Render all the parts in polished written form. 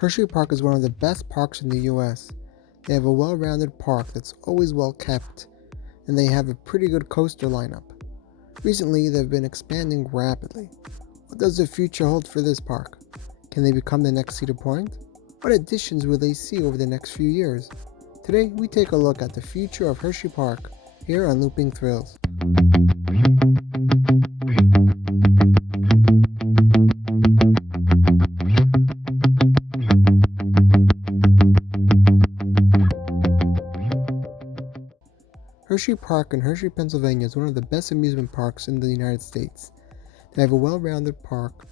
Hershey Park is one of the best parks in the US. They have a well-rounded park that's always well kept, and they have a pretty good coaster lineup. Recently, they've been expanding rapidly. What does the future hold for this park? Can they become the next Cedar Point? What additions will they see over the next few years? Today, we take a look at the future of Hershey Park here on Looping Thrills. Hershey Park in Hershey, Pennsylvania is one of the best amusement parks in the United States. They have a well-rounded park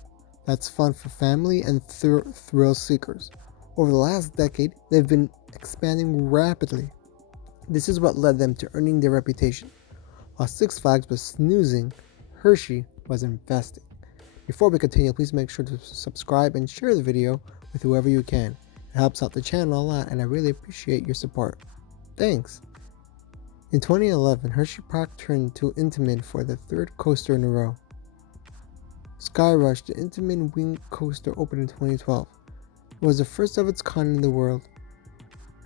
that's fun for family and thrill seekers. Over the last decade, they've been expanding rapidly. This is what led them to earning their reputation. While Six Flags was snoozing, Hershey was investing. Before we continue, please make sure to subscribe and share the video with whoever you can. It helps out the channel a lot and I really appreciate your support. Thanks! In 2011, Hershey Park turned to Intamin for the third coaster in a row. Skyrush, the Intamin wing coaster, opened in 2012. It was the first of its kind in the world.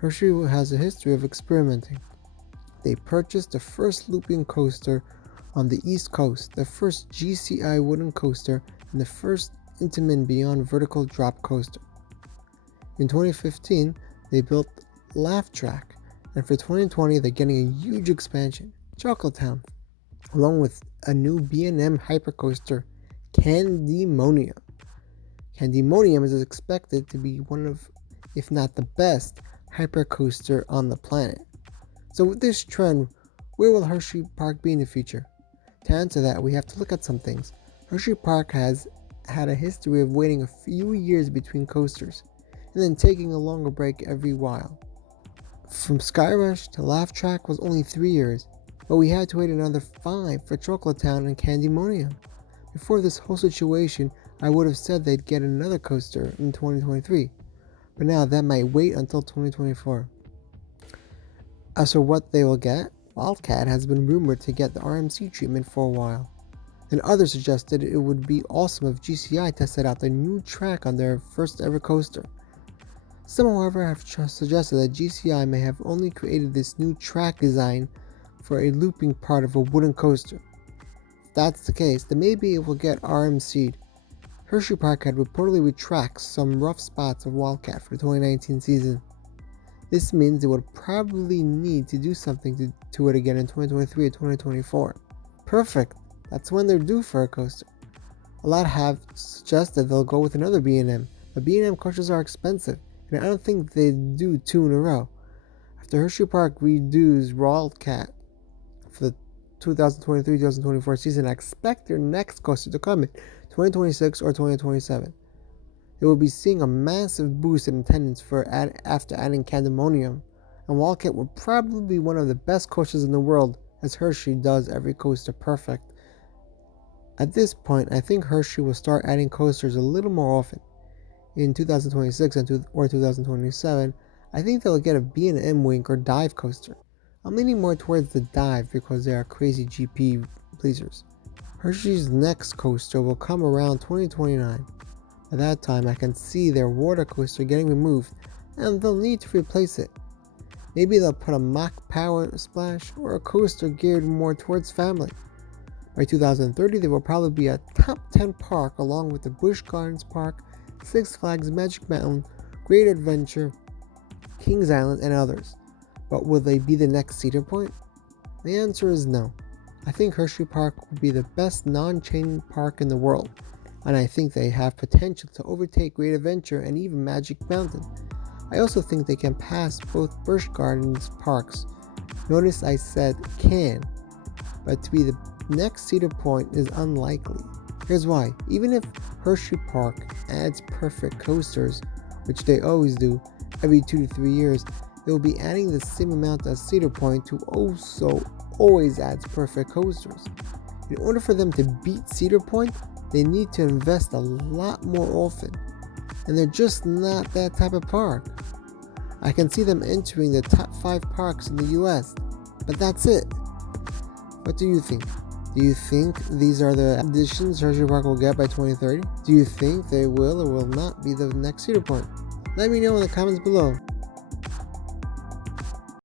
Hershey has a history of experimenting. They purchased the first looping coaster on the East Coast, the first GCI wooden coaster, and the first Intamin Beyond vertical drop coaster. In 2015, they built Laugh Track, and for 2020, they're getting a huge expansion, Chocolate Town, along with a new B&M hypercoaster, Candymonium. Candymonium is expected to be one of, if not the best, hypercoaster on the planet. So with this trend, where will Hershey Park be in the future? To answer that, we have to look at some things. Hershey Park has had a history of waiting a few years between coasters, and then taking a longer break every while. From Skyrush to Laugh Track was only 3 years, but we had to wait another 5 for Chocolate Town and Candymonium. Before this whole situation, I would have said they'd get another coaster in 2023, but now that might wait until 2024. As for what they will get, Wildcat has been rumored to get the RMC treatment for a while. Then others suggested it would be awesome if GCI tested out the new track on their first ever coaster. Some, however, have suggested that GCI may have only created this new track design for a looping part of a wooden coaster. If that's the case, then maybe it will get RMC'd. Hershey Park had reportedly retracted some rough spots of Wildcat for the 2019 season. This means they would probably need to do something to it again in 2023 or 2024. Perfect! That's when they're due for a coaster. A lot have suggested they'll go with another B&M, but B&M coasters are expensive, and I don't think they'd do 2 in a row. After Hershey Park redoes Wildcat for the 2023-2024 season, I expect their next coaster to come in 2026 or 2027. They will be seeing a massive boost in attendance after adding Candymonium, and Wildcat will probably be one of the best coasters in the world, as Hershey does every coaster perfect. At this point, I think Hershey will start adding coasters a little more often. In 2026 or 2027, I think they'll get a B&M wing or dive coaster. I'm leaning more towards the dive because they are crazy GP pleasers. Hershey's next coaster will come around 2029. By that time, I can see their water coaster getting removed, and they'll need to replace it. Maybe they'll put a mock power splash or a coaster geared more towards family. By 2030, they will probably be a top 10 park along with the Busch Gardens Park, Six Flags Magic Mountain, Great Adventure, Kings Island, and others. But will they be the next Cedar Point? The answer is no. I think Hershey Park will be the best non-chain park in the world, and I think they have potential to overtake Great Adventure and even Magic Mountain. I also think they can pass both Busch Gardens parks. Notice I said can, but to be the next Cedar Point is unlikely. Here's why. Even if Hershey Park adds perfect coasters, which they always do, every 2 to 3 years, they will be adding the same amount as Cedar Point, who also always adds perfect coasters. In order for them to beat Cedar Point, they need to invest a lot more often, and they're just not that type of park. I can see them entering the top 5 parks in the US, but that's it. What do you think? Do you think these are the additions Hershey Park will get by 2030? Do you think they will or will not be the next Cedar Point? Let me know in the comments below.